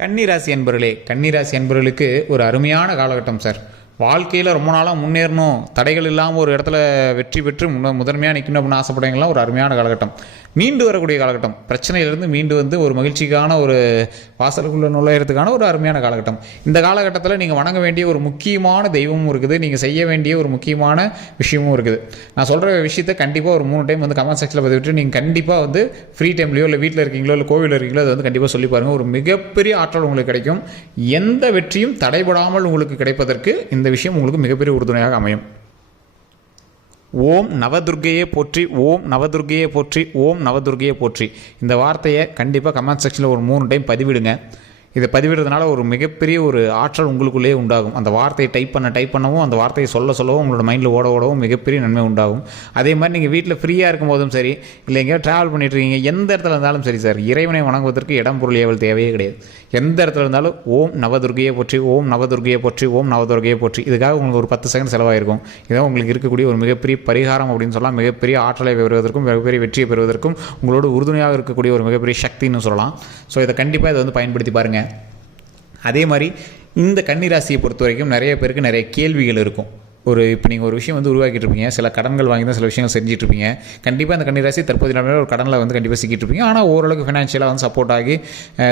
கன்னிராசி என்பர்களே, கன்னிராசி என்பவர்களுக்கு ஒரு அருமையான காலகட்டம் சார். வாழ்க்கையில் ரொம்ப நாளாக முன்னேறணும், தடைகள் இல்லாமல் ஒரு இடத்துல வெற்றி பெற்று முதன்மையாக நிற்கணும் அப்படின்னு ஆசைப்படுறீங்களா, ஒரு அருமையான காலகட்டம். மீண்டு வரக்கூடிய காலகட்டம், பிரச்சனையிலிருந்து மீண்டு வந்து ஒரு மகிழ்ச்சிக்கான ஒரு வாசலுக்குள்ள நுழையிறதுக்கான ஒரு அருமையான காலகட்டம். இந்த காலகட்டத்தில் நீங்கள் வணங்க வேண்டிய ஒரு முக்கியமான தெய்வமும் இருக்குது, நீங்கள் செய்ய வேண்டிய ஒரு முக்கியமான விஷயமும் இருக்குது. நான் சொல்கிற விஷயத்தை கண்டிப்பாக ஒரு 3 டைம் வந்து கமெண்ட் செக்ஷனில் பதிவிட்டு நீங்கள் கண்டிப்பாக வந்து ஃப்ரீ டைம்லையோ இல்லை வீட்டில் இருக்கீங்களோ இல்லை கோவிலில் இருக்கீங்களோ அதை வந்து கண்டிப்பாக சொல்லி பாருங்கள். ஒரு மிகப்பெரிய ஆற்றல் உங்களுக்கு கிடைக்கும். எந்த வெற்றியும் தடைபடாமல் உங்களுக்கு கிடைப்பதற்கு இந்த விஷயம் உங்களுக்கு மிகப்பெரிய உறுதுணையாக அமையும். ஓம் நவதுர்கையே போற்றி, ஓம் நவதுர்கையே போற்றி, ஓம் நவதுர்கையே போற்றி. இந்த வார்த்தையை கண்டிப்பாக கமெண்ட் செக்ஷனில் ஒரு 3 டைம் பதிவிடுங்க. இதை பதிவிடுறதுனால ஒரு மிகப்பெரிய ஒரு ஆற்றல் உங்களுக்குள்ளேயே உண்டாகும். அந்த வார்த்தையை டைப் பண்ணவும் அந்த வார்த்தையை சொல்லவும் உங்களோட மைண்டில் ஓடவும் மிகப்பெரிய நன்மை உண்டாகும். அதே மாதிரி நீங்கள் வீட்டில் ஃப்ரீயாக இருக்கும் போதும் சரி, இல்லை எங்கேயோ ட்ராவல் பண்ணிட்டு இருக்கீங்க, எந்த இடத்துல இருந்தாலும் சரி சார், இறைவனை வணங்குவதற்கு இடம் பொருள் ஏவல் தேவையே கிடையாது. எந்த இடத்துல இருந்தாலும் ஓம் நவதுர்கையை போற்றி, ஓம் நவதுர்கையை போற்றி, ஓம் நவதுர்கையை போற்றி. இதுக்காக உங்களுக்கு ஒரு 10 செகண்ட் செலவாயிருக்கும். இதான் உங்களுக்கு இருக்கக்கூடிய ஒரு மிகப்பெரிய பரிகாரம் அப்படின்னு சொல்லலாம். மிகப்பெரிய ஆற்றலை பெறுவதற்கும் மிகப்பெரிய வெற்றியை பெறுவதற்கும் உங்களோட உறுதுணையாக இருக்கக்கூடிய ஒரு மிகப்பெரிய சக்தின்னு சொல்லலாம். ஸோ இதை கண்டிப்பாக இதை வந்து பயன்படுத்தி பாருங்கள். அதே மாதிரி இந்த கன்னிராசியை பொறுத்த வரைக்கும் நிறைய பேருக்கு நிறைய கேள்விகள் இருக்கும். இப்போ நீங்கள் ஒரு விஷயம் வந்து உருவாக்கிட்டு இருப்பீங்க, சில கடன்கள் வாங்கி தான் சில விஷயங்கள் செஞ்சுட்டு இருப்பீங்க. கண்டிப்பாக இந்த கன்னிராசி தற்போதைய நிலைமையில் ஒரு கடனில் வந்து கண்டிப்பாக சிக்கிட்டு இருப்பீங்க. ஆனால் ஓரளவுக்கு ஃபினான்ஷியலாக வந்து சப்போர்ட் ஆகி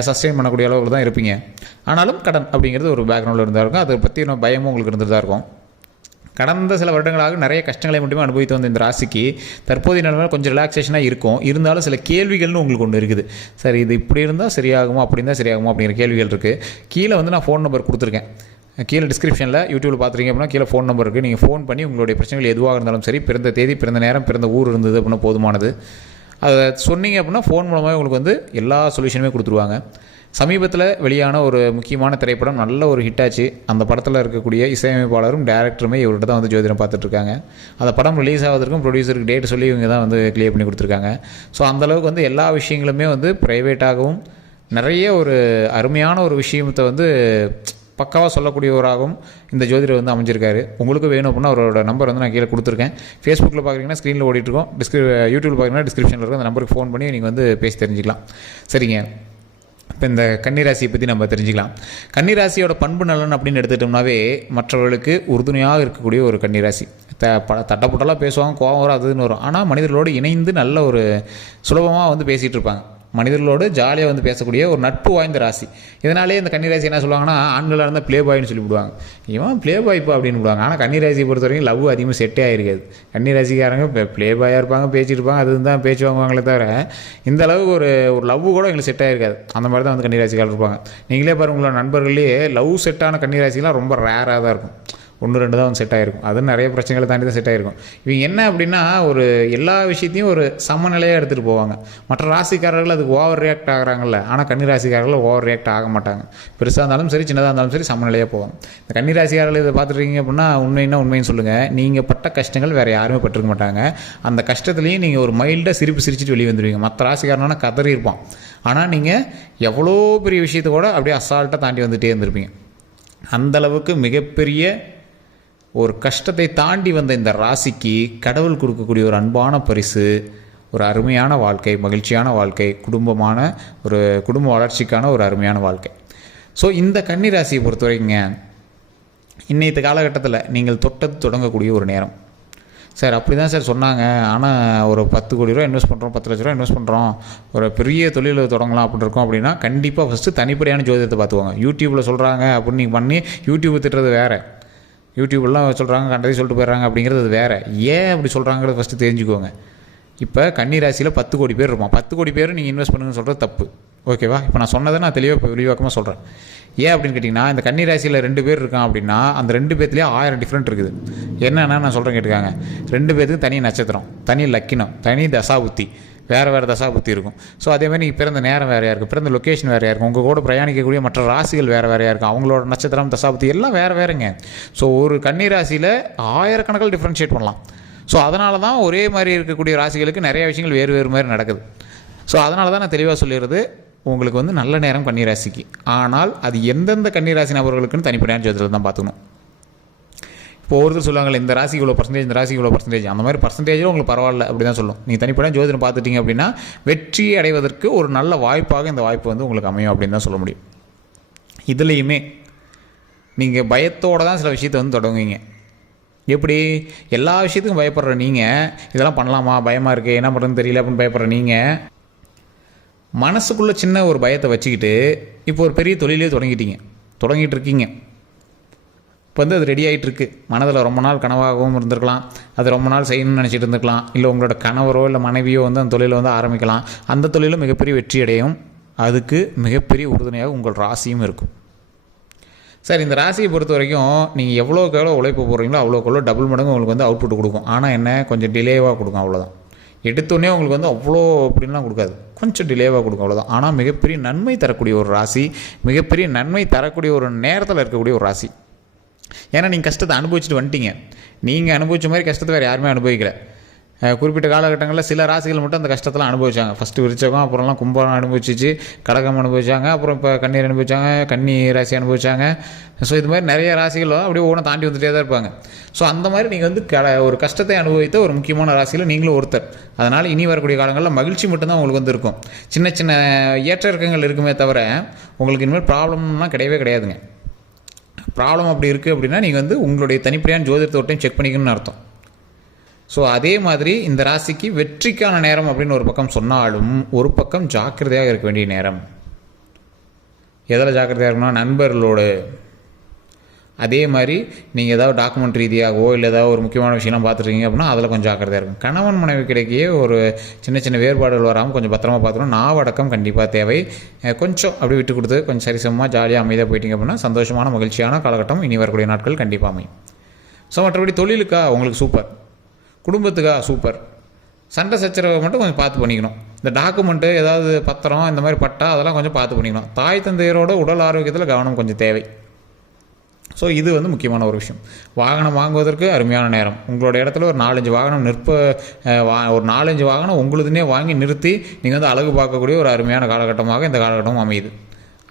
சஸ்டெயின் பண்ணக்கூடிய அளவில் தான் இருப்பீங்க. ஆனாலும் கடன் அப்படிங்கிறது ஒரு பேக்ரவுண்டில் இருந்தால் இருக்கும். அதை பற்றி பயமும் உங்களுக்கு இருந்துட்டு தான் இருக்கும். கடந்த சில வருடங்களாக நிறைய கஷ்டங்களை மட்டுமே அனுபவித்து வந்த இந்த ராசிக்கு தற்போதைய நிலைமையில் கொஞ்சம் ரிலாக்ஸேஷனாக இருக்கும். இருந்தாலும் சில கேள்விகள்னு உங்களுக்கு ஒன்று இருக்குது. சரி, இது இப்படி இருந்தால் சரியாகுமா, அப்படி இருந்தால் சரியாகுமா அப்படிங்கிற கேள்விகள் இருக்குது. கீழே வந்து நான் ஃபோன் நம்பர் கொடுத்துருக்கேன். கீழே டிஸ்கிரிப்ஷனில் யூடியூப்பில் பார்த்துருக்கீங்க அப்படின்னா கீழே ஃபோன் நம்பர் இருக்குது. நீங்கள் ஃபோன் பண்ணி உங்களுடைய பிரச்சனைகள் எதுவாக இருந்தாலும் சரி, பிறந்த தேதி, பிறந்த நேரம், பிறந்த ஊர் இருந்தது அப்படின்னா போதுமானது. அதை சொன்னீங்க அப்படின்னா ஃபோன் மூலமாக உங்களுக்கு வந்து எல்லா சொல்யூஷனுமே கொடுத்துருவாங்க. சமீபத்தில் வெளியான ஒரு முக்கியமான திரைப்படம் நல்ல ஒரு ஹிட் ஆச்சு. அந்த படத்தில் இருக்கக்கூடிய இசையமைப்பாளரும் டேரக்டருமே இவர்கிட்ட தான் வந்து ஜோதிடம் பார்த்துட்ருக்காங்க. அந்த படம் ரிலீஸ் ஆகிறதுக்கும் ப்ரொடியூசருக்கு டேட் சொல்லி இவங்க தான் வந்து கிளியர் பண்ணி கொடுத்துருக்காங்க. ஸோ அந்தளவுக்கு வந்து எல்லா விஷயங்களுமே வந்து ப்ரைவேட்டாகவும் நிறைய ஒரு அருமையான ஒரு விஷயத்தை வந்து பக்காவாக சொல்லக்கூடியவராகவும் இந்த ஜோதிடர் வந்து அமைஞ்சிருக்காரு. உங்களுக்கு வேணும் அப்படின்னா அவரோட நம்பர் வந்து நான் கீழே கொடுத்துருக்கேன். ஃபேஸ்புக்கில் பார்க்குறீங்கன்னா ஸ்க்ரீனில் ஓடிட்டுருக்கோம், யூடியூப்பில் பார்க்குறீங்கன்னா டிஸ்கிரிப்ஷனில் இருக்கும். அந்த நம்பருக்கு ஃபோன் பண்ணி நீங்கள் வந்து பேசி தெரிஞ்சுக்கலாம். சரிங்க, இப்போ இந்த கன்னிராசியை பற்றி நம்ம தெரிஞ்சுக்கலாம். கன்னிராசியோட பண்பு நலன் அப்படின்னு எடுத்துக்கிட்டோம்னாவே மற்றவர்களுக்கு உறுதுணையாக இருக்கக்கூடிய ஒரு கன்னிராசி. தட்டப்பட்டெல்லாம் பேசுவாங்க, கோவம் வரும், அதுன்னு வரும். ஆனால் மனிதர்களோடு இணைந்து நல்ல ஒரு சுலபமாக வந்து பேசிகிட்டு இருப்பாங்க. மனிதர்களோடு ஜாலியாக வந்து பேசக்கூடிய ஒரு நட்பு வாய்ந்த ராசி. இதனாலே இந்த கன்னிராசி என்ன சொல்லுவாங்கன்னா, ஆண்களாக இருந்தால் ப்ளே பாய்னு சொல்லிவிடுவாங்க. இவன் ப்ளே பாய்ப்பா அப்படின்னு விடுவாங்க. ஆனால் கன்னிராசியை பொறுத்த வரைக்கும் லவ் அதிகமாக செட்டே ஆகிருக்காது. கன்னிராசிக்காரங்க ப்ளே பாயாக இருப்பாங்க, பேசிட்டு இருப்பாங்க, அது தான் பேச்சு வாங்குவாங்களே தவிர இந்த அளவுக்கு ஒரு லவ் கூட எங்களுக்கு செட் ஆகிருக்காது. அந்த மாதிரி தான் வந்து கன்னிராசிக்காரர் இருப்பாங்க. நீங்களே பாருங்கள், உங்களோட நண்பர்கள்லேயே லவ் செட்டான கன்னிராசிலாம் ரொம்ப ரேராக தான் இருக்கும். 1-2 தான் வந்து செட் ஆகிருக்கும். அது நிறைய பிரச்சனைகளை தாண்டி தான் செட் ஆகிருக்கும். இவங்க என்ன அப்படின்னா ஒரு எல்லா விஷயத்தையும் ஒரு சமநிலையாக எடுத்துகிட்டு போவாங்க. மற்ற ராசிக்காரர்கள் அதுக்கு ஓவர் ரியாக்ட் ஆகிறாங்கல்ல, ஆனால் கன்னிராசிக்காரர்கள் ஓவர் ரியாக்ட் ஆக மாட்டாங்க. பெருசாக இருந்தாலும் சரி, சின்னதாக இருந்தாலும் சரி, சமநிலையாக போவாங்க. இந்த கன்னிராசிக்காரர்கள் இதை பார்த்துருக்கீங்க அப்படின்னா உண்மைன்னு சொல்லுங்கள், நீங்கள் பட்ட கஷ்டங்கள் வேறு யாருமே பட்டிருக்க மாட்டாங்க. அந்த கஷ்டத்துலேயும் நீங்கள் ஒரு மைல்டாக சிரிச்சிட்டு வெளியே வந்துடுவீங்க. மற்ற ராசிக்காரனா கதறி இருப்பான். ஆனால் நீங்கள் எவ்வளோ பெரிய விஷயத்தை கூட அப்படியே அசால்ட்டாக தாண்டி வந்துகிட்டே இருந்திருப்பீங்க. அந்தளவுக்கு மிகப்பெரிய ஒரு கஷ்டத்தை தாண்டி வந்த இந்த ராசிக்கு கடவுள் கொடுக்கக்கூடிய ஒரு அன்பான பரிசு, ஒரு அருமையான வாழ்க்கை, மகிழ்ச்சியான வாழ்க்கை, குடும்ப வளர்ச்சிக்கான ஒரு அருமையான வாழ்க்கை. ஸோ இந்த கன்னிராசியை பொறுத்த வரைக்குங்க, இன்றைய காலகட்டத்தில் நீங்கள் தொட்டது தொடங்கக்கூடிய ஒரு நேரம். சார் அப்படி தான் சார் சொன்னாங்க, ஆனால் ஒரு 10 கோடி ரூபா இன்வெஸ்ட் பண்ணுறோம், 10 லட்ச ரூபா இன்வெஸ்ட் பண்ணுறோம், ஒரு பெரிய தொழிலை தொடங்கலாம் அப்படின்னு இருக்கோம் அப்படின்னா கண்டிப்பாக ஃபஸ்ட்டு தனிப்படையான ஜோதிடத்தை பார்த்துவாங்க. யூடியூப்பில் சொல்கிறாங்க அப்படின்னு நீங்கள் பண்ணி யூடியூப் திட்டுறது வேறு, யூடியூப்லாம் சொல்கிறாங்க கண்டதை சொல்லிட்டு போயிடுறாங்க அப்படிங்கிறது அது வேறு. ஏன் அப்படி சொல்கிறாங்கிறது ஃபஸ்ட்டு தெரிஞ்சுக்கோங்க. இப்போ கன்னிராசியில் 10 கோடி பேர் இருப்பான். 10 கோடி பேர் நீங்கள் இன்வெஸ்ட் பண்ணுங்கன்னு சொல்கிறது தப்பு. ஓகேவா? இப்போ நான் சொன்னதை நான் விரிவாக்கமாக சொல்கிறேன். ஏன் அப்படின்னு கேட்டிங்கன்னா, இந்த கன்னிராசியில் 2 பேர் இருக்கான் அப்படின்னா அந்த 2 பேர்த்துலேயே 1000 டிஃப்ரெண்ட் இருக்குது. என்னென்னா நான் சொல்கிறேன் கேட்டுக்காங்க. 2 பேர்த்துக்கு தனி நட்சத்திரம், தனி லக்கினம், தனி தசாபுத்தி, வேறு தசாபுத்தி இருக்கும். ஸோ அதேமாதிரி நீங்கள் பிறந்த நேரம் வேறையாக இருக்கும், பிறந்த லொக்கேஷன் வேறையாக இருக்கும், உங்கள் கூட பிரயாணிக்கக்கூடிய மற்ற ராசிகள் வேறையாக இருக்கும், அவங்களோட நட்சத்திரம் தசாபுத்தி எல்லாம் வேறுங்க. ஸோ ஒரு கன்னிராசியில் ஆயிரக்கணக்கில் டிஃப்ரென்ஷியேட் பண்ணலாம். ஸோ அதனால தான் ஒரே மாதிரி இருக்கக்கூடிய ராசிகளுக்கு நிறைய விஷயங்கள் வேறு மாதிரி நடக்குது. ஸோ அதனால தான் நான் தெளிவாக சொல்லிடுறது, உங்களுக்கு வந்து நல்ல நேரம் கன்னிராசிக்கு. ஆனால் அது எந்தெந்த கன்னிராசி நபர்களுக்குன்னு தனிப்படையான ஜோதிடத்தில் தான் பார்த்துக்கணும். இப்போ ஒருத்தர் சொல்லுவாங்க இந்த ராசிக்கு இவ்வளோ பர்சன்டேஜ், இந்த ராசிக்கு இவ்வளோ பர்சன்டேஜ், அந்த மாதிரி பர்சன்டேஜில் உங்களுக்கு பரவாயில்ல அப்படி தான் சொல்லும். நீங்கள் தனிப்படையாக ஜோதிடம் பார்த்துட்டிங்க அப்படின்னா வெற்றி அடைவதற்கு ஒரு நல்ல வாய்ப்பாக இந்த வாய்ப்பு வந்து உங்களுக்கு அமையும் அப்படின்னு தான் சொல்ல முடியும். இதுலேயுமே நீங்கள் பயத்தோடு தான் சில விஷயத்தை வந்து தொடங்குவீங்க. எப்படி எல்லா விஷயத்துக்கும் பயப்படுற நீங்கள் இதெல்லாம் பண்ணலாமா, பயமாக இருக்குது, என்ன பண்ணுறதுன்னு தெரியல அப்படின்னு பயப்படுற நீங்கள் மனசுக்குள்ளே சின்ன ஒரு பயத்தை வச்சுக்கிட்டு இப்போ ஒரு பெரிய தொழிலே தொடங்கிட்டு இருக்கீங்க. இப்போ வந்து அது ரெடி ஆகிட்டுருக்கு. மனதில் ரொம்ப நாள் கனவாகவும் இருந்திருக்கலாம், அது ரொம்ப நாள் செய்யணும்னு நினச்சிட்டு இருந்திருக்கலாம். இல்லை உங்களோட கணவரோ இல்லை மனைவியோ வந்து அந்த தொழிலை வந்து ஆரம்பிக்கலாம். அந்த தொழிலும் மிகப்பெரிய வெற்றி அடையும். அதுக்கு மிகப்பெரிய உறுதுணையாக உங்கள் ராசியும் இருக்கும். சார், இந்த ராசியை பொறுத்த வரைக்கும் நீங்கள் எவ்வளோக்கு எவ்வளோ உழைப்பு போடுறீங்களோ அவ்வளோக்கு எவ்வளோ டபுள் மடங்கு உங்களுக்கு வந்து அவுட்புட் கொடுக்கும். ஆனால் என்ன, கொஞ்சம் டிலேவாக கொடுக்கும், அவ்வளோதான். எடுத்தோடனே உங்களுக்கு வந்து அவ்வளோ அப்படின்லாம் கொடுக்காது, கொஞ்சம் டிலேவாக கொடுக்கும், அவ்வளோதான். ஆனால் மிகப்பெரிய நன்மை தரக்கூடிய ஒரு ராசி, மிகப்பெரிய நன்மை தரக்கூடிய ஒரு நேரத்தில் இருக்கக்கூடிய ஒரு ராசி. ஏன்னா நீங்கள் கஷ்டத்தை அனுபவிச்சுட்டு வந்துட்டீங்க. நீங்கள் அனுபவிச்ச மாதிரி கஷ்டத்தை வேறு யாருமே அனுபவிக்கல. குறிப்பிட்ட காலகட்டங்களில் சில ராசிகள் மட்டும் அந்த கஷ்டத்தெல்லாம் அனுபவிச்சாங்க. ஃபஸ்ட்டு விருச்சகம், அப்புறம்லாம் கும்பம் அனுபவிச்சிச்சு, கடகம் அனுபவிச்சாங்க, அப்புறம் இப்போ கண்ணீர் அனுபவிச்சாங்க, கன்னி ராசி அனுபவிச்சாங்க. ஸோ இது மாதிரி நிறைய ராசிகள் அப்படியே ஒவ்வொன்றும் தாண்டி வந்துகிட்டே தான் இருப்பாங்க. ஸோ அந்த மாதிரி நீங்கள் வந்து ஒரு கஷ்டத்தை அனுபவித்த ஒரு முக்கியமான ராசியில் நீங்களும் ஒருத்தர். அதனால் இனி வரக்கூடிய காலங்களில் மகிழ்ச்சி மட்டும்தான் உங்களுக்கு வந்து இருக்கும். சின்ன சின்ன ஏற்ற இறக்கங்கள் இருக்குமே தவிர உங்களுக்கு இனிமேல் ப்ராப்ளம்லாம் கிடையவே கிடையாதுங்க. ப்ராப்ளம் அப்படி இருக்குது அப்படின்னா நீங்கள் வந்து உங்களுடைய தனிப்படையான ஜோதிடத்தோட்டையும் செக் பண்ணிக்கணும்னு அர்த்தம். ஸோ அதே மாதிரி இந்த ராசிக்கு வெற்றிக்கான நேரம் அப்படின்னு ஒரு பக்கம் சொன்னாலும் ஒரு பக்கம் ஜாக்கிரதையாக இருக்க வேண்டிய நேரம். எதில் ஜாக்கிரதையாக இருக்கணும்னா நண்பர்களோடு. அதே மாதிரி நீங்கள் ஏதாவது டாக்குமெண்ட் ரீதியாகவோ இல்லை ஏதாவது ஒரு முக்கியமான விஷயம்லாம் பார்த்துருக்கீங்க அப்படின்னா அதில் கொஞ்சம் ஜாக்கிரதையாக இருக்கும். கணவன் மனைவி கிடைக்கையே ஒரு சின்ன சின்ன வேறுபாடுகள் வராமல் கொஞ்சம் பத்திரமா பார்த்துக்கணும். நாவடக்கம் கண்டிப்பாக தேவை. கொஞ்சம் அப்படி விட்டு கொடுத்து கொஞ்சம் சரிசமமாக ஜாலியாக அமைதியாக போயிட்டீங்க அப்படின்னா சந்தோஷமான மகிழ்ச்சியான காலகட்டம் இனி வரக்கூடிய நாட்கள் கண்டிப்பாக அமையும். ஸோ மற்றபடி தொழிலுக்கா உங்களுக்கு சூப்பர், குடும்பத்துக்கா சூப்பர். சண்டை சச்சரவை மட்டும் கொஞ்சம் பார்த்து பண்ணிக்கணும். இந்த டாக்குமெண்ட்டு ஏதாவது பத்திரம் இந்த மாதிரி பட்டா அதெல்லாம் கொஞ்சம் பார்த்து பண்ணிக்கணும். தாய் தந்தையரோட உடல் ஆரோக்கியத்தில் கவனம் கொஞ்சம் தேவை. ஸோ இது வந்து முக்கியமான ஒரு விஷயம். வாகனம் வாங்குவதற்கு அருமையான நேரம். உங்களோட இடத்துல ஒரு 4-5 வாகனம் ஒரு 4-5 வாகனம் உங்களுதுனே வாங்கி நிறுத்தி நீங்கள் வந்து அழகு பார்க்கக்கூடிய ஒரு அருமையான காலகட்டமாக இந்த காலகட்டமும் அமையுது.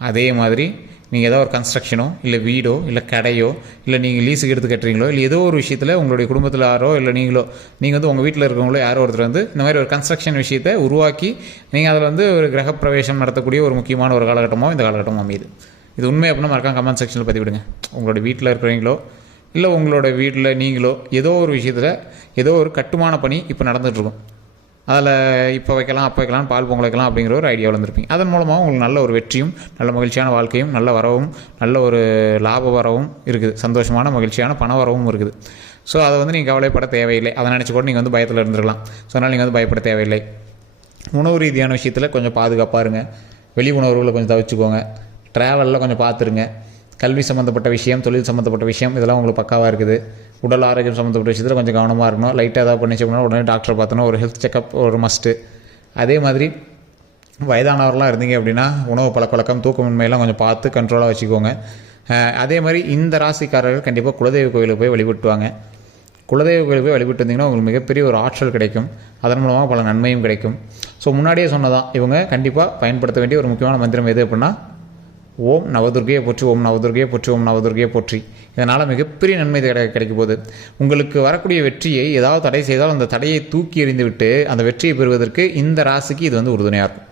அதே மாதிரி நீங்கள் ஏதோ ஒரு கன்ஸ்ட்ரக்ஷனோ இல்லை வீடோ இல்லை கடையோ இல்லை நீங்கள் லீஸுக்கு எடுத்து கட்டுறீங்களோ இல்லை ஏதோ ஒரு விஷயத்தில் உங்களுடைய குடும்பத்தில் யாரோ இல்லை நீங்கள் வந்து உங்கள் வீட்டில் இருக்கவங்களோ யாரோ ஒருத்தர் வந்து இந்த மாதிரி ஒரு கன்ஸ்ட்ரக்ஷன் விஷயத்தை உருவாக்கி நீங்கள் அதில் வந்து ஒரு கிரகப்பிரவேசம் நடத்தக்கூடிய ஒரு முக்கியமான ஒரு காலகட்டமாக இந்த காலகட்டமும் அமையுது. இது உண்மை அப்படின்னா மறக்காம கமெண்ட் செக்ஷனில் பதிவிடுங்க. உங்களோட வீட்டில் இருக்கிறீங்களோ இல்லை உங்களோட வீட்டில் நீங்களோ ஏதோ ஒரு விஷயத்தில் ஏதோ ஒரு கட்டுமான பணி இப்போ நடந்துகிட்ருக்கும். அதில் இப்போ வைக்கலாம் அப்போ வைக்கலாம் பால் பொங்கல் வைக்கலாம் அப்படிங்கிற ஒரு ஐடியாவில் இருந்திருப்பீங்க. அதன் மூலமாக உங்களுக்கு நல்ல ஒரு வெற்றியும் நல்ல மகிழ்ச்சியான வாழ்க்கையும் நல்ல வரவும் நல்ல ஒரு லாப வரவும் இருக்குது. சந்தோஷமான மகிழ்ச்சியான பண வரவும் இருக்குது. ஸோ அதை வந்து நீங்கள் கவலைப்பட தேவையில்லை. அதை நினச்சி கூட நீங்கள் வந்து பயத்தில் இருந்துருக்கலாம். ஸோ அதனால் நீங்கள் வந்து பயப்பட தேவையில்லை. உணவு ரீதியான விஷயத்தில் கொஞ்சம் பாதுகாப்பாக இருங்க. வெளி உணவுகளை கொஞ்சம் தவிச்சுக்கோங்க. ட்ராவலில் கொஞ்சம் பார்த்துருங்க. கல்வி சம்மந்தப்பட்ட விஷயம், தொழில் சம்மந்தப்பட்ட விஷயம் இதெல்லாம் உங்களுக்கு பக்காவாக இருக்குது. உடல் ஆரோக்கியம் சம்மந்தப்பட்ட விஷயத்தில் கொஞ்சம் கவனமாக இருக்கணும். லைட்டாக ஏதாவது பண்ணிச்சு அப்படின்னா உடனே டாக்டரை பார்த்தோன்னா ஒரு ஹெல்த் செக்கப் ஒரு மஸ்ட்டு. அதே மாதிரி வயதானவர்களாக இருந்தீங்க அப்படின்னா உணவு பழக்கவழக்கம் தூக்கமின்மையெல்லாம் கொஞ்சம் பார்த்து கண்ட்ரோலாக வச்சுக்கோங்க. அதே மாதிரி இந்த ராசிக்காரர்கள் கண்டிப்பாக குலதெய்வ கோயிலுக்கு போய் வழிபட்டுவாங்க. குலதெய்வ கோயிலுக்கு போய் வழிபட்டு வந்தீங்கன்னா உங்களுக்கு மிகப்பெரிய ஒரு ஆற்றல் கிடைக்கும். அதன் மூலமாக பல நன்மையும் கிடைக்கும். ஸோ முன்னாடியே சொன்னதான் இவங்க கண்டிப்பாக பயன்படுத்த வேண்டிய ஒரு முக்கியமான மந்திரம் எது அப்படின்னா ஓம் நவதுர்கையை போற்றி, ஓம் நவதுர்கையை போற்றி, ஓம் நவதுர்கையை போற்றி. இதனால் மிகப்பெரிய நன்மை கிடைக்க போகுது. உங்களுக்கு வரக்கூடிய வெற்றியை ஏதாவது தடை செய்தால் அந்த தடையை தூக்கி எறிந்து விட்டு அந்த வெற்றியை பெறுவதற்கு இந்த ராசிக்கு இது வந்து உறுதுணையாக இருக்கும்.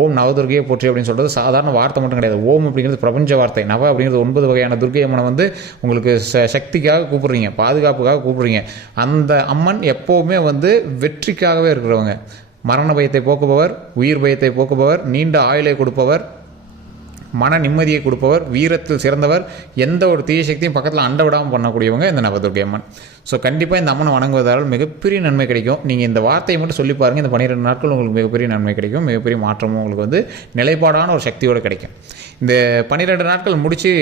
ஓம் நவதுர்கையை போற்றி அப்படின்னு சொல்கிறது சாதாரண வார்த்தை மட்டும் கிடையாது. ஓம் அப்படிங்கிறது பிரபஞ்ச வார்த்தை. நவ அப்படிங்கிறது 9 வகையான துர்கை அம்மனை வந்து உங்களுக்கு சக்திக்காக கூப்பிடுறீங்க, பாதுகாப்புக்காக கூப்பிடுறீங்க. அந்த அம்மன் எப்போவுமே வந்து வெற்றிக்காகவே இருக்கிறவங்க. மரண பயத்தை போக்குபவர், உயிர் பயத்தை போக்குபவர், நீண்ட ஆயுளை கொடுப்பவர், மன நிம்மதியை கொடுப்பவர், வீரத்தில் சிறந்தவர், எந்த ஒரு தீய சக்தியும் பக்கத்தில் அண்ட விடாமல் பண்ணக்கூடியவங்க இந்த நவதுர்கை அம்மன். ஸோ கண்டிப்பாக இந்த அம்மனை வணங்குவதால் மிகப்பெரிய நன்மை கிடைக்கும். நீங்கள் இந்த வார்த்தையை மட்டும் சொல்லி பாருங்கள். இந்த 12 நாட்கள் உங்களுக்கு மிகப்பெரிய நன்மை கிடைக்கும். மிகப்பெரிய மாற்றமும் உங்களுக்கு வந்து நிலைப்பாடான ஒரு சக்தியோடு கிடைக்கும். இந்த 12 நாட்கள் முடித்து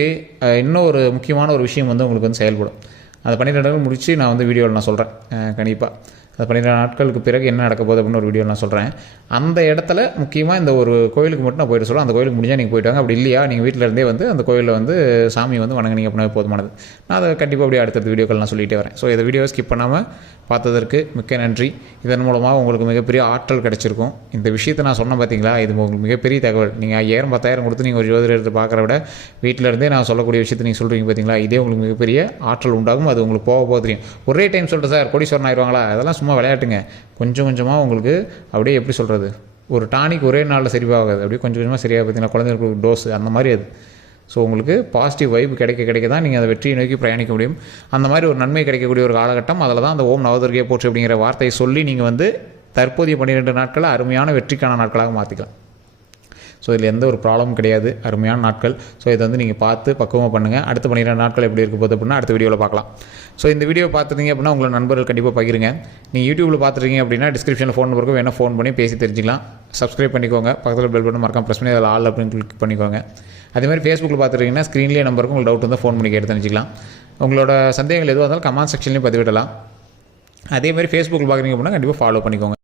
இன்னும் ஒரு முக்கியமான ஒரு விஷயம் வந்து உங்களுக்கு வந்து செயல்படும். அந்த 12 நாட்கள் முடித்து நான் வந்து வீடியோவில் நான் சொல்கிறேன். கண்டிப்பாக அந்த 12 நாட்களுக்கு பிறகு என்ன நடக்க போகுது அப்படின்னு ஒரு வீடியோ நான் சொல்கிறேன். அந்த இடத்துல முக்கியமாக இந்த ஒரு கோயிலுக்கு மட்டும் நான் போய்ட்டு சொல்லுவேன். அந்த கோயிலுக்கு முடிஞ்சால் நீங்கள் போய்ட்டு வாங்க. அப்படி இல்லையா நீங்கள் வீட்டில் இருந்தே வந்து அந்த கோயிலில் வந்து சாமியை வந்து வணங்குனீங்க அப்படின்னா போதுமானது. நான் அதை கண்டிப்பாக அப்படியே அடுத்தடுத்த வீடியோக்கள் நான் சொல்லிகிட்டே வரேன். ஸோ இந்த வீடியோவை ஸ்கிப் பண்ணாமல் பார்த்ததற்கு மிக்க நன்றி. இதன் மூலமாக உங்களுக்கு மிகப்பெரிய ஆற்றல் கிடச்சிருக்கும். இந்த விஷயத்தை நான் சொன்னேன் பார்த்தீங்களா, இது உங்களுக்கு மிகப்பெரிய தகவல். நீங்கள் 5000-10,000 கொடுத்து நீங்கள் ஒரு ஜோதிடர் எடுத்து பார்க்குற விட வீட்டில் இருந்தே நான் சொல்லக்கூடிய விஷயத்தை நீங்கள் சொல்கிறீங்க பார்த்தீங்களா, இதே உங்களுக்கு மிகப்பெரிய ஆற்றல் உண்டாகும். அது உங்களுக்கு போக தெரியும். ஒரே டைம் சொல்லிட்டு சார் கோடீஸ்வரன் ஆயிடுவாங்களா, அதெல்லாம் சும்மா விளையாட்டுங்க. கொஞ்சம் கொஞ்சமாக உங்களுக்கு அப்படியே எப்படி சொல்கிறது, ஒரு டானிக் ஒரே நாளில் சரிவாகாது. அப்படியே கொஞ்சம் கொஞ்சமாக சரியாக பார்த்தீங்கன்னா குழந்தைங்களுக்கு டோஸ் அந்த மாதிரி அது. ஸோ உங்களுக்கு பாசிட்டிவ் வைப் கிடைக்க தான் நீங்கள் அதை வெற்றியை நோக்கி பிரயாணிக்க முடியும். அந்த மாதிரி ஒரு நன்மை கிடைக்கக்கூடிய ஒரு காலகட்டம். அதில் தான் அந்த ஓம் நவதுர்கையை போற்றி அப்படிங்கிற வார்த்தையை சொல்லி நீங்கள் வந்து தற்போதைய 12 நாட்களை அருமையான வெற்றிக்கான நாட்களாக மாற்றிக்கலாம். ஸோ இதில் எந்த ஒரு ப்ராப்ளமும் கிடையாது, அருமையான நாட்கள். ஸோ இதை வந்து நீங்கள் பார்த்து பக்குவமாக பண்ணுங்கள். அடுத்த 12 நாட்கள் எப்படி இருக்க போகுது அப்படின்னா அடுத்த வீடியோவில் பார்க்கலாம். ஸோ இந்த வீடியோ பார்த்துட்டீங்க அப்படின்னா உங்களை நண்பர்கள் கண்டிப்பாக பகிருங்க. நீங்கள் யூடியூப்பில் பார்த்துட்டீங்க அப்படின்னா டிஸ்கிரிப்ஷனில் ஃபோன் நம்பருக்கு வேணால் ஃபோன் பண்ணி பேசி தெரிஞ்சிக்கலாம். சப்ஸ்கிரைப் பண்ணிக்கோங்க, பக்கத்தில் பெல் பட்டன் மறக்காம ப்ரெஸ் பண்ணி அதில் ஆல் அப்படின்னு கிளிக் பண்ணிக்கோங்க. அதேமாதிரி ஃபேஸ்புக்கில் பார்த்துட்டீங்கன்னா ஸ்க்ரீன்லேயே நம்பருக்கு உங்களுக்கு டவுட் வந்து ஃபோன் பண்ணி கேட்டு தெரிஞ்சிக்கலாம். உங்களோட சந்தேகங்கள் எதுவாக இருந்தாலும் கமெண்ட் செக்ஷன்லேயும் பதிவிடலாம். அதேமாதிரி ஃபேஸ்புக்கில் பார்க்குறீங்க அப்படின்னா கண்டிப்பாக ஃபாலோ பண்ணிக்கோங்க.